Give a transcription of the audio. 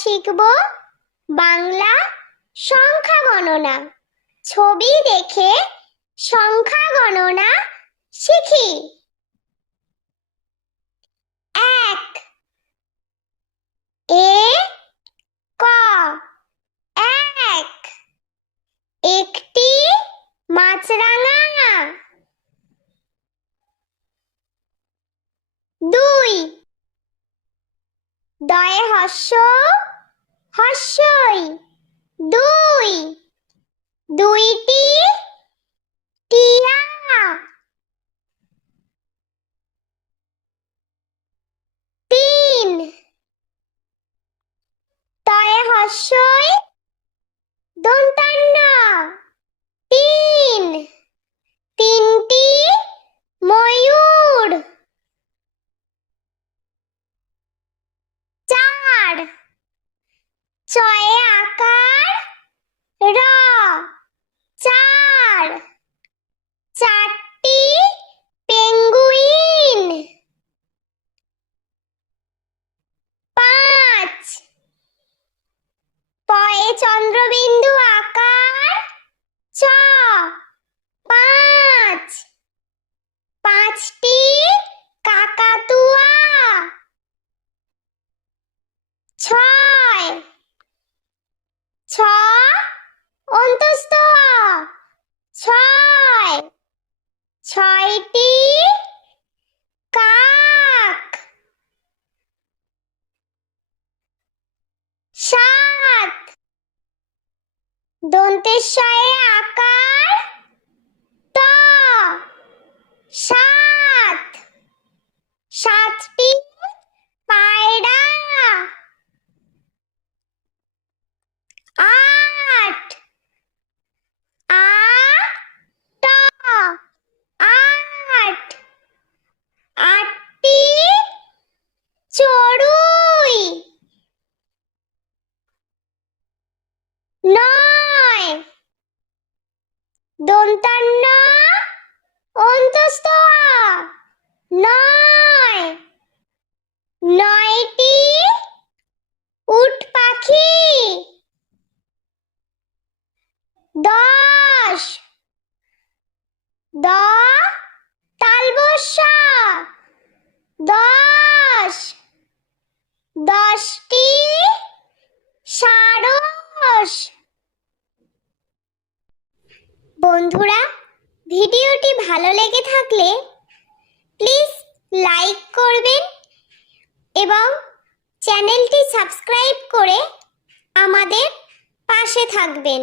শিখব বাংলা সংখ্যা গণনা। ছবি দেখে সংখ্যা গণনা শিখি। ১ এ ক এক। একটি মাছরাঙা। ২ দয়ে হস্য হস্যই। দুই। দুইটি টিয়া। ৩ তয়ে হস্যই দন্তান্ন। ৩ তিনটি ময়ূর। ৪ চয়ে আকার র। ৪ চারটি পেঙ্গুইন। ৫ পয়ে চন্দ্রবিন্দু আকার চ। ৫ পাঁচটি কাকাতুয়া। ৬ ছ অন্তস্থ অ। ৬ ছয়টি কাক। ৭ দন্তেশ্বয়ে আকার ত। ৭ সাতটি পায়রা। ৮ আ ট ৮ আটটি চড়ুই। ৯ দন্তান্ন অন্তস্থ আ। ৯ নয়টি উট পাখি। ১০ দ তালবস্যা। ১০ দশটি সারস। বন্ধুরা, ভিডিওটি ভালো লেগে থাকলে প্লিজ লাইক করবেন এবং চ্যানেলটি সাবস্ক্রাইব করে আমাদের পাশে থাকবেন।